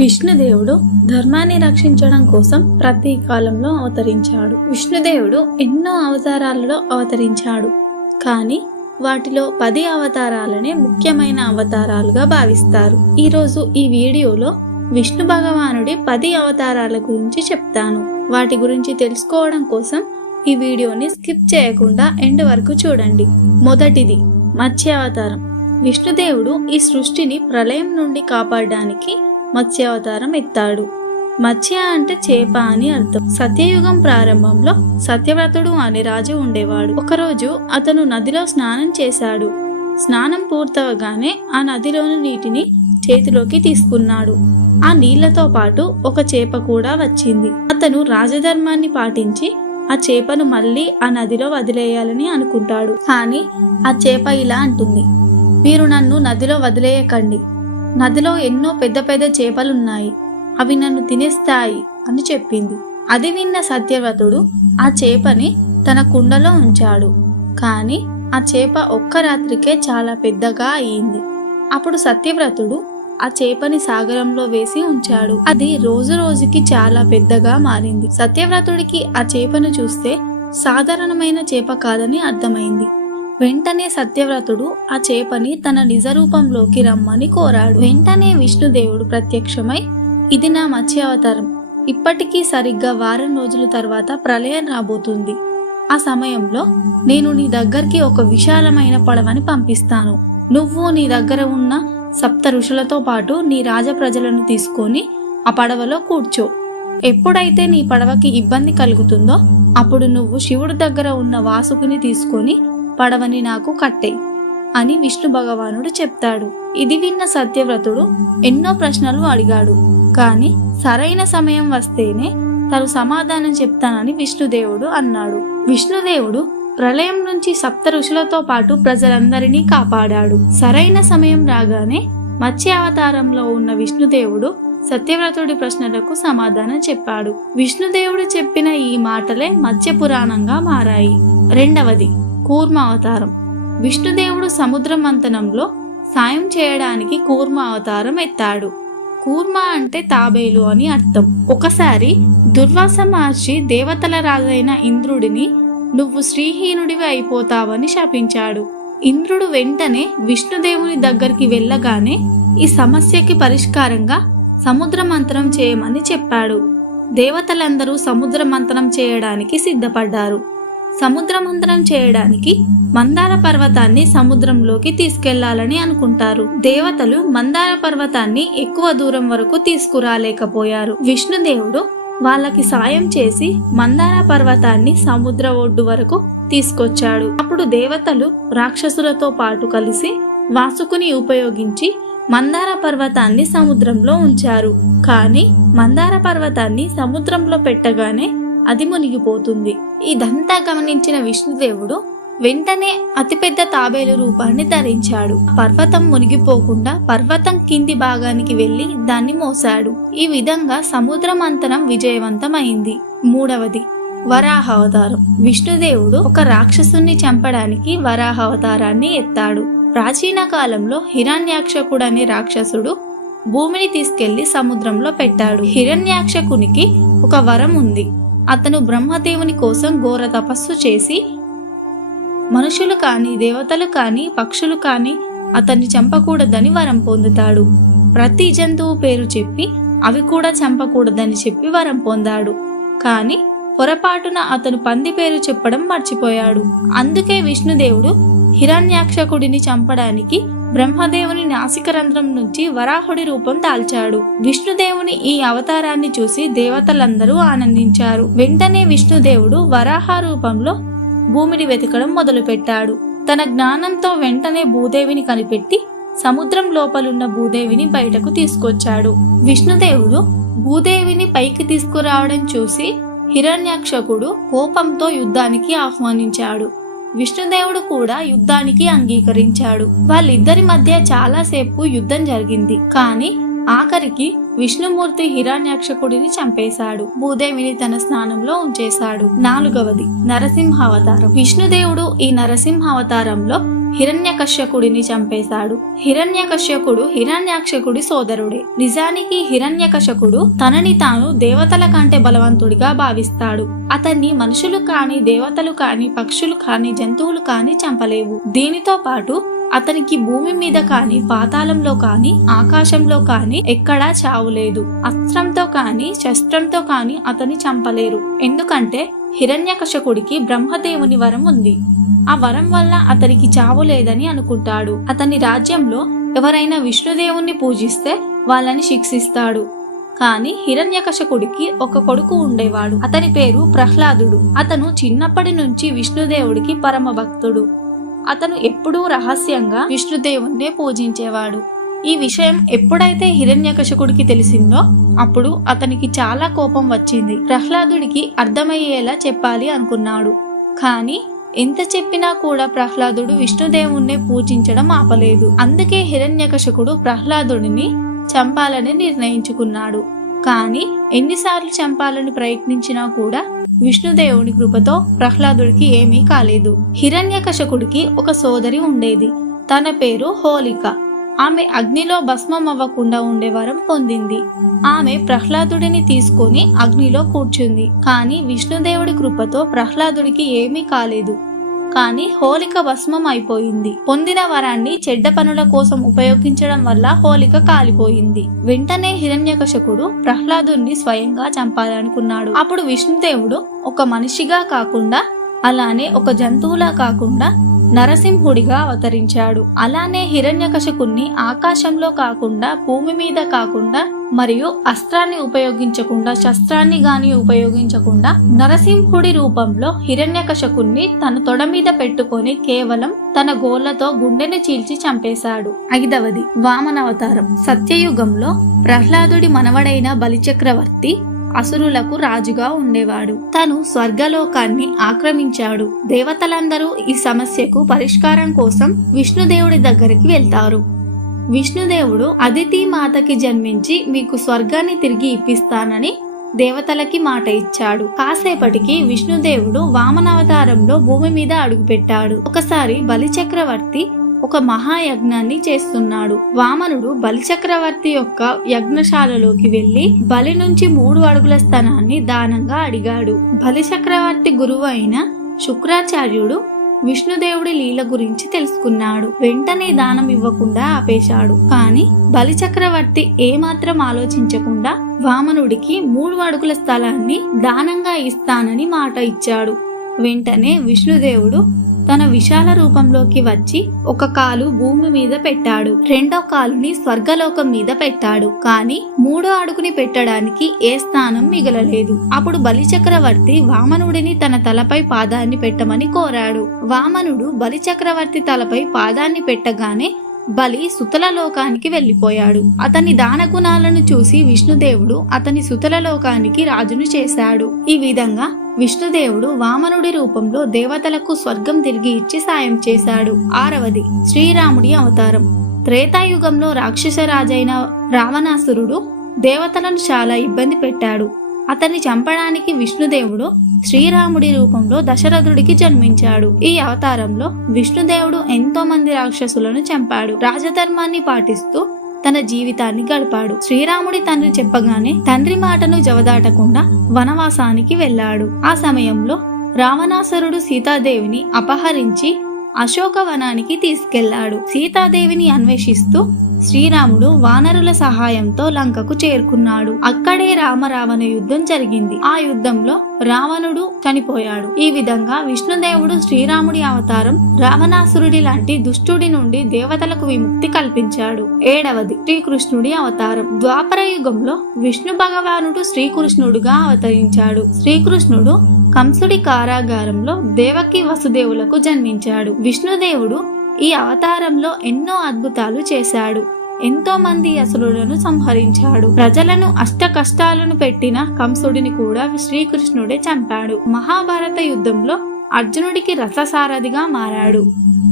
విష్ణుదేవుడు ధర్మాన్ని రక్షించడం కోసం ప్రతి కాలంలో అవతరించాడు. విష్ణుదేవుడు ఎన్నో అవతారాలలో అవతరించాడు. కానీ వాటిలో 10 అవతారాలనే ముఖ్యమైన అవతారాలుగా భావిస్తారు. ఈరోజు ఈ వీడియోలో విష్ణు భగవానుడి 10 అవతారాల గురించి చెప్తాను. వాటి గురించి తెలుసుకోవడం కోసం ఈ వీడియోని స్కిప్ చేయకుండా ఎండ్ వరకు చూడండి. మొదటిది మత్స్య అవతారం. విష్ణుదేవుడు ఈ సృష్టిని ప్రళయం నుండి కాపాడడానికి మత్స్యావతారం ఎత్తాడు. మత్స్య అంటే చేప అని అర్థం. సత్యయుగం ప్రారంభంలో సత్యవ్రతుడు అనే రాజు ఉండేవాడు. ఒకరోజు అతను నదిలో స్నానం చేశాడు. స్నానం పూర్తవగానే ఆ నదిలోని నీటిని చేతిలోకి తీసుకున్నాడు. ఆ నీళ్లతో పాటు ఒక చేప కూడా వచ్చింది. అతను రాజధర్మాన్ని పాటించి ఆ చేపను మళ్ళీ ఆ నదిలో వదిలేయాలని అనుకుంటాడు. కానీ ఆ చేప ఇలా అంటుంది, మీరు నన్ను నదిలో వదిలేయకండి. నదిలో ఎన్నో పెద్ద పెద్ద చేపలున్నాయి, అవి నన్ను తినేస్తాయి అని చెప్పింది. అది విన్న సత్యవ్రతుడు ఆ చేపని తన కుండలో ఉంచాడు. కానీ ఆ చేప ఒక్క రాత్రికే చాలా పెద్దగా అయింది. అప్పుడు సత్యవ్రతుడు ఆ చేపని సాగరంలో వేసి ఉంచాడు. అది రోజు రోజుకి చాలా పెద్దగా మారింది. సత్యవ్రతుడికి ఆ చేపను చూస్తే సాధారణమైన చేప కాదని అర్థమైంది. వెంటనే సత్యవ్రతుడు ఆ చేపని తన నిజ రూపంలోకి రమ్మని కోరాడు. వెంటనే విష్ణుదేవుడు ప్రత్యక్షమై, ఇది నా మత్స్యావతారం. ఇప్పటికీ సరిగ్గా వారం రోజుల తర్వాత ప్రళయం రాబోతుంది. ఆ సమయంలో నేను నీ దగ్గరికి ఒక విశాలమైన పడవని పంపిస్తాను. నువ్వు నీ దగ్గర ఉన్న 7 ఋషులతో పాటు నీ రాజప్రజలను తీసుకొని ఆ పడవలో కూర్చో. ఎప్పుడైతే నీ పడవకి ఇబ్బంది కలుగుతుందో అప్పుడు నువ్వు శివుడి దగ్గర ఉన్న వాసుకిని తీసుకొని పడవని నాకు కట్టేయి అని విష్ణు భగవానుడు చెప్తాడు. ఇది విన్న సత్యవ్రతుడు ఎన్నో ప్రశ్నలు అడిగాడు. కానీ సరైన సమయం వస్తేనే తను సమాధానం చెప్తానని విష్ణుదేవుడు అన్నాడు. విష్ణుదేవుడు ప్రళయం నుంచి 7 ఋషులతో పాటు ప్రజలందరినీ కాపాడాడు. సరైన సమయం రాగానే మత్స్యావతారంలో ఉన్న విష్ణుదేవుడు సత్యవ్రతుడి ప్రశ్నలకు సమాధానం చెప్పాడు. విష్ణుదేవుడు చెప్పిన ఈ మాటలే మత్స్య పురాణంగా మారాయి. రెండవది కూర్మ అవతారం. విష్ణుదేవుడు సముద్ర మంథనంలో సాయం చేయడానికి కూర్మ అవతారం ఎత్తాడు. కూర్మ అంటే తాబేలు అని అర్థం. ఒకసారి దుర్వాస మహర్షి దేవతల రాజైన ఇంద్రుడిని నువ్వు శ్రీహీనుడివి అయిపోతావని శపించాడు. ఇంద్రుడు వెంటనే విష్ణుదేవుని దగ్గరికి వెళ్ళగానే ఈ సమస్యకి పరిష్కారంగా సముద్ర మంథనం చేయమని చెప్పాడు. దేవతలందరూ సముద్ర మంథనం చేయడానికి సిద్ధపడ్డారు. సముద్ర మంథనం చేయడానికి మందార పర్వతాన్ని సముద్రంలోకి తీసుకెళ్లాలని అనుకుంటారు. దేవతలు మందార పర్వతాన్ని ఎక్కువ దూరం వరకు తీసుకురాలేకపోయారు. విష్ణుదేవుడు వాళ్ళకి సాయం చేసి మందార పర్వతాన్ని సముద్ర ఒడ్డు వరకు తీసుకొచ్చాడు. అప్పుడు దేవతలు రాక్షసులతో పాటు కలిసి వాసుకుని ఉపయోగించి మందార పర్వతాన్ని సముద్రంలో ఉంచారు. కానీ మందార పర్వతాన్ని సముద్రంలో పెట్టగానే అది మునిగిపోతుంది. ఇదంతా గమనించిన విష్ణుదేవుడు వెంటనే అతిపెద్ద తాబేలు రూపాన్ని ధరించాడు. పర్వతం మునిగిపోకుండా పర్వతం కింది భాగానికి వెళ్లి దాన్ని మోసాడు. ఈ విధంగా సముద్ర మంథనం విజయవంతమైంది. మూడవది వరాహ అవతారం. విష్ణుదేవుడు ఒక రాక్షసుని చంపడానికి వరాహ అవతారాన్ని ఎత్తాడు. ప్రాచీన కాలంలో హిరణ్యాక్షకుడు అనే రాక్షసుడు భూమిని తీసుకెళ్లి సముద్రంలో పెట్టాడు. హిరణ్యాక్షకునికి ఒక వరం ఉంది. అతను బ్రహ్మదేవుని కోసం ఘోర తపస్సు చేసి మనుషులు కానీ దేవతలు కానీ పక్షులు కానీ అతన్ని చంపకూడదని వరం పొందుతాడు. ప్రతి జంతువు పేరు చెప్పి అవి కూడా చంపకూడదని చెప్పి వరం పొందాడు. కానీ పొరపాటున అతను పంది పేరు చెప్పడం మర్చిపోయాడు. అందుకే విష్ణుదేవుడు హిరణ్యాక్షకుడిని చంపడానికి బ్రహ్మదేవుని నాసికరంధ్రం నుంచి వరాహుడి రూపం దాల్చాడు. విష్ణుదేవుని ఈ అవతారాన్ని చూసి దేవతలందరూ ఆనందించారు. వెంటనే విష్ణుదేవుడు వరాహ రూపంలో భూమిని వెతకడం మొదలుపెట్టాడు. తన జ్ఞానంతో వెంటనే భూదేవిని కనిపెట్టి సముద్రం లోపలున్న భూదేవిని బయటకు తీసుకొచ్చాడు. విష్ణుదేవుడు భూదేవిని పైకి తీసుకురావడం చూసి హిరణ్యాక్షకుడు కోపంతో యుద్ధానికి ఆహ్వానించాడు. విష్ణుదేవుడు కూడా యుద్ధానికి అంగీకరించాడు. వాళ్ళిద్దరి మధ్య చాలాసేపు యుద్ధం జరిగింది. కానీ ఆఖరికి విష్ణుమూర్తి హిరణ్యాక్షకుడిని చంపేశాడు. భూదేవిని తన స్నానంలో ఉంచేశాడు. నాలుగవది నరసింహ అవతారం. విష్ణుదేవుడు ఈ నరసింహ అవతారంలో హిరణ్యకశ్యకుడిని చంపేశాడు. హిరణ్యకశ్యకుడు హిరణ్యాక్షకుడి సోదరుడే. నిజానికి హిరణ్యకశకుడు తనని తాను దేవతల కంటే బలవంతుడిగా భావిస్తాడు. అతన్ని మనుషులు కాని, దేవతలు కాని, పక్షులు కాని, జంతువులు కాని చంపలేవు. దీనితో పాటు అతనికి భూమి మీద కాని, పాతాళంలో కాని, ఆకాశంలో కాని ఎక్కడా చావులేదు. అస్త్రంతో కాని, శస్త్రంతో కాని అతన్ని చంపలేరు. ఎందుకంటే హిరణ్యకశకుడికి బ్రహ్మదేవుని వరం ఉంది. ఆ వరం వల్ల అతనికి చావు లేదని అనుకుంటాడు. అతని రాజ్యంలో ఎవరైనా విష్ణుదేవుణ్ణి పూజిస్తే వాళ్ళని శిక్షిస్తాడు. కాని హిరణ్యకశకుడికి ఒక కొడుకు ఉండేవాడు. అతని పేరు ప్రహ్లాదుడు. అతను చిన్నప్పటి నుంచి విష్ణుదేవుడికి పరమ భక్తుడు. అతను ఎప్పుడూ రహస్యంగా విష్ణుదేవుణ్ణే పూజించేవాడు. ఈ విషయం ఎప్పుడైతే హిరణ్యకశకుడికి తెలిసిందో అప్పుడు అతనికి చాలా కోపం వచ్చింది. ప్రహ్లాదుడికి అర్థమయ్యేలా చెప్పాలి అనుకున్నాడు. కానీ ఎంత చెప్పినా కూడా ప్రహ్లాదుడు విష్ణుదేవుణ్ణే పూజించడం ఆపలేదు. అందుకే హిరణ్యకశకుడు ప్రహ్లాదుడిని చంపాలని నిర్ణయించుకున్నాడు. కానీ ఎన్నిసార్లు చంపాలని ప్రయత్నించినా కూడా విష్ణుదేవుని కృపతో ప్రహ్లాదుడికి ఏమీ కాలేదు. హిరణ్యకశకుడికి ఒక సోదరి ఉండేది. తన పేరు హోలిక. ఆమె అగ్నిలో భస్మం అవ్వకుండా ఉండే వరం పొందింది. ఆమె ప్రహ్లాదుడిని తీసుకొని అగ్నిలో కూర్చుంది. కానీ విష్ణుదేవుడి కృపతో ప్రహ్లాదుడికి ఏమీ కాలేదు. కానీ హోలిక భస్మం అయిపోయింది. పొందిన వరాన్ని చెడ్డ పనుల కోసం ఉపయోగించడం వల్ల హోలిక కాలిపోయింది. వెంటనే హిరణ్యకశకుడు ప్రహ్లాదుని స్వయంగా చంపాలనుకున్నాడు. అప్పుడు విష్ణుదేవుడు ఒక మనిషిగా కాకుండా, అలానే ఒక జంతువులా కాకుండా నరసింహుడిగా అవతరించాడు. అలానే హిరణ్యకశకుణ్ణి ఆకాశంలో కాకుండా, భూమి మీద కాకుండా, మరియు అస్త్రాన్ని ఉపయోగించకుండా, శస్త్రాన్ని గాని ఉపయోగించకుండా నరసింహుడి రూపంలో హిరణ్యకశకుణ్ణి తన తొడ మీద పెట్టుకొని కేవలం తన గోళ్లతో గుండెని చీల్చి చంపేశాడు. 5వది వామనావతారం. సత్యయుగంలో ప్రహ్లాదుడి మనవడైన బలిచక్రవర్తి అసురులకు రాజుగా ఉండేవాడు. తను స్వర్గలోకాన్ని ఆక్రమించాడు. దేవతలందరూ ఈ సమస్యకు పరిష్కారం కోసం విష్ణుదేవుడి దగ్గరికి వెళ్తారు. విష్ణుదేవుడు అదితి మాతకి జన్మించి మీకు స్వర్గాన్ని తిరిగి ఇప్పిస్తానని దేవతలకి మాట ఇచ్చాడు. కాసేపటికి విష్ణుదేవుడు వామనావతారంలో భూమి మీద అడుగుపెట్టాడు. ఒకసారి బలిచక్రవర్తి ఒక మహాయజ్ఞాన్ని చేస్తున్నాడు. వామనుడు బలిచక్రవర్తి యొక్క యజ్ఞశాలలోకి వెళ్లి బలి నుంచి 3 అడుగుల స్థానాన్ని దానంగా అడిగాడు. బలిచక్రవర్తి గురువు అయిన శుక్రాచార్యుడు విష్ణుదేవుడి లీల గురించి తెలుసుకున్నాడు. వెంటనే దానం ఇవ్వకుండా ఆపేశాడు. కానీ బలిచక్రవర్తి ఏమాత్రం ఆలోచించకుండా వామనుడికి 3 అడుగుల స్థలాన్ని దానంగా ఇస్తానని మాట ఇచ్చాడు. వెంటనే విష్ణుదేవుడు తన విశాల రూపంలోకి వచ్చి ఒక కాలు భూమి మీద పెట్టాడు, రెండో కాలుని స్వర్గలోకం మీద పెట్టాడు. కానీ 3వ అడుగుని పెట్టడానికి ఏ స్థానం మిగలలేదు. అప్పుడు బలిచక్రవర్తి వామనుడిని తన తలపై పాదాన్ని పెట్టమని కోరాడు. వామనుడు బలిచక్రవర్తి తలపై పాదాన్ని పెట్టగానే బలి సుతల లోకానికి వెళ్లిపోయాడు. అతని దాన గుణాలను చూసి విష్ణుదేవుడు అతని సుతల లోకానికి రాజును చేశాడు. ఈ విధంగా విష్ణుదేవుడు వామనుడి రూపంలో దేవతలకు స్వర్గం తిరిగి ఇచ్చి సాయం చేశాడు. 6వది శ్రీరాముడి అవతారం. త్రేతాయుగంలో రాక్షస రాజైన రావణాసురుడు దేవతలను చాలా ఇబ్బంది పెట్టాడు. అతన్ని చంపడానికి విష్ణుదేవుడు శ్రీరాముడి రూపంలో దశరథుడికి జన్మించాడు. ఈ అవతారంలో విష్ణుదేవుడు ఎంతో మంది రాక్షసులను చంపాడు. రాజధర్మాన్ని పాటిస్తూ తన జీవితాన్ని గడిపాడు. శ్రీరాముడి తండ్రి చెప్పగానే తండ్రి మాటను జవదాటకుండా వనవాసానికి వెళ్ళాడు. ఆ సమయంలో రావణాసురుడు సీతాదేవిని అపహరించి అశోకవనానికి తీసుకెళ్లాడు. సీతాదేవిని అన్వేషిస్తూ శ్రీరాముడు వానరుల సహాయంతో లంకకు చేరుకున్నాడు. అక్కడే రామరావణ యుద్ధం జరిగింది. ఆ యుద్ధంలో రావణుడు చనిపోయాడు. ఈ విధంగా విష్ణుదేవుడు శ్రీరాముడి అవతారం రావణాసురుడి లాంటి దుష్టుడి నుండి దేవతలకు విముక్తి కల్పించాడు. 7వది శ్రీకృష్ణుడి అవతారం. ద్వాపర యుగంలో విష్ణు భగవానుడు శ్రీకృష్ణుడుగా అవతరించాడు. శ్రీకృష్ణుడు కంసుడి కారాగారంలో దేవకి వసుదేవులకు జన్మించాడు. విష్ణుదేవుడు ఈ అవతారంలో ఎన్నో అద్భుతాలు చేశాడు. ఎంతో మంది అసురులను సంహరించాడు. ప్రజలను అష్ట కష్టాలను పెట్టిన కంసుడిని కూడా శ్రీకృష్ణుడే చంపాడు. మహాభారత యుద్ధంలో అర్జునుడికి రథసారథిగా మారాడు.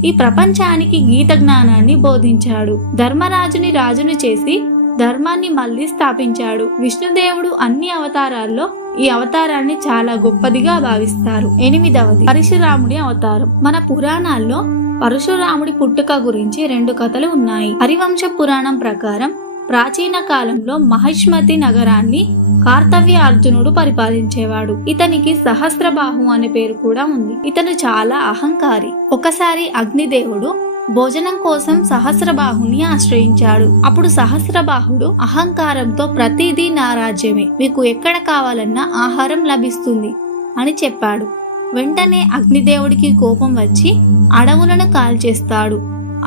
ఈ ప్రపంచానికి గీత జ్ఞానాన్ని బోధించాడు. ధర్మరాజుని రాజును చేసి ధర్మాన్ని మళ్లీ స్థాపించాడు. విష్ణుదేవుడు అన్ని అవతారాల్లో ఈ అవతారాన్ని చాలా గొప్పదిగా భావిస్తారు. 8వది పరశురాముడి అవతారం. మన పురాణాల్లో పరశురాముడి పుట్టుక గురించి 2 కథలు ఉన్నాయి. హరివంశ పురాణం ప్రకారం ప్రాచీన కాలంలో మహిష్మతి నగరాన్ని కార్తవ్యార్జునుడు పరిపాలించేవాడు. ఇతనికి సహస్రబాహు అనే పేరు కూడా ఉంది. ఇతను చాలా అహంకారి. ఒకసారి అగ్నిదేవుడు భోజనం కోసం సహస్రబాహుని ఆశ్రయించాడు. అప్పుడు సహస్రబాహుడు అహంకారంతో ప్రతిదీ నా రాజ్యమే, మీకు ఎక్కడ కావాలన్నా ఆహారం లభిస్తుంది అని చెప్పాడు. వెంటనే అగ్నిదేవుడికి కోపం వచ్చి అడవులను కాల్చేస్తాడు.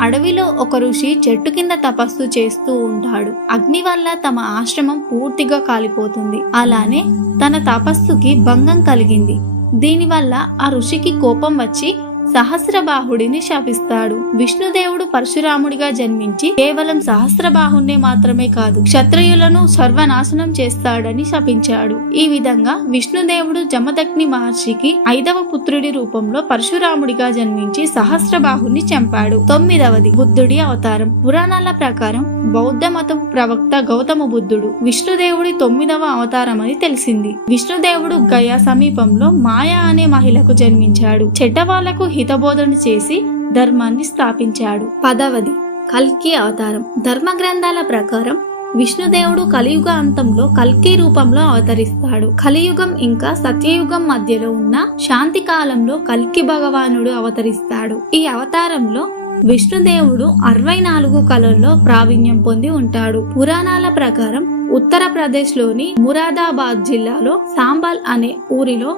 అడవిలో ఒక ఋషి చెట్టు కింద తపస్సు చేస్తూ ఉంటాడు. అగ్ని వల్ల తమ ఆశ్రమం పూర్తిగా కాలిపోతుంది. అలానే తన తపస్సుకి భంగం కలిగింది. దీనివల్ల ఆ ఋషికి కోపం వచ్చి సహస్రబాహుడిని శాపిస్తాడు. విష్ణుదేవుడు పరశురాముడిగా జన్మించి కేవలం సహస్రబాహుణ్ణి మాత్రమే కాదు, క్షత్రియులను సర్వనాశనం చేస్తాడని శపించాడు. ఈ విధంగా విష్ణుదేవుడు జమదగ్ని మహర్షికి 5వ పుత్రుడి రూపంలో పరశురాముడిగా జన్మించి సహస్రబాహుని చంపాడు. 9వది బుద్ధుడి అవతారం. పురాణాల ప్రకారం బౌద్ధ మతం ప్రవక్త గౌతమ బుద్ధుడు విష్ణుదేవుడి 9వ అవతారం అని తెలిసింది. విష్ణుదేవుడు గయా సమీపంలో మాయా అనే మహిళకు జన్మించాడు. చెడ్డవాళ్లకు హితబోధన చేసి ధర్మాన్ని స్థాపించాడు. 10వది కల్కి అవతారం. ధర్మ గ్రంథాల ప్రకారం విష్ణుదేవుడు కలియుగ అంతంలో కల్కి రూపంలో అవతరిస్తాడు. కలియుగం ఇంకా సత్యయుగం మధ్యలో ఉన్న శాంతి కాలంలో కల్కి భగవానుడు అవతరిస్తాడు. ఈ అవతారంలో విష్ణుదేవుడు 64 కళల్లో ప్రావీణ్యం పొంది ఉంటాడు. పురాణాల ప్రకారం ఉత్తరప్రదేశ్ లోని మురాదాబాద్ జిల్లాలో సాంబాల్ అనే ఊరిలో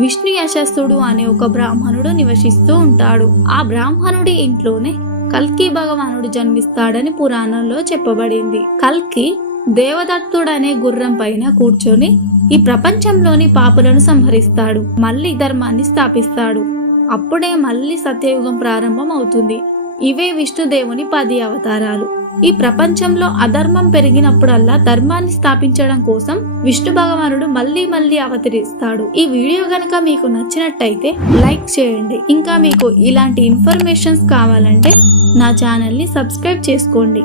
విష్ణు యశస్సుడు అనే ఒక బ్రాహ్మణుడు నివసిస్తూ ఉంటాడు. ఆ బ్రాహ్మణుడి ఇంట్లోనే కల్కి భగవానుడు జన్మిస్తాడని పురాణంలో చెప్పబడింది. కల్కి దేవదత్తుడనే గుర్రం పైన కూర్చొని ఈ ప్రపంచంలోని పాపులను సంహరిస్తాడు. మళ్ళీ ధర్మాన్ని స్థాపిస్తాడు. అప్పుడే మళ్ళీ సత్యయుగం ప్రారంభం అవుతుంది. ఇవే విష్ణుదేవుని 10 అవతారాలు. ఈ ప్రపంచంలో అధర్మం పెరిగినప్పుడల్లా ధర్మాన్ని స్థాపించడం కోసం విష్ణు భగవానుడు మళ్ళీ అవతరిస్తాడు. ఈ వీడియో గనక మీకు నచ్చినట్టయితే లైక్ చేయండి. ఇంకా మీకు ఇలాంటి ఇన్ఫర్మేషన్స్ కావాలంటే నా ఛానల్ని సబ్స్క్రైబ్ చేసుకోండి.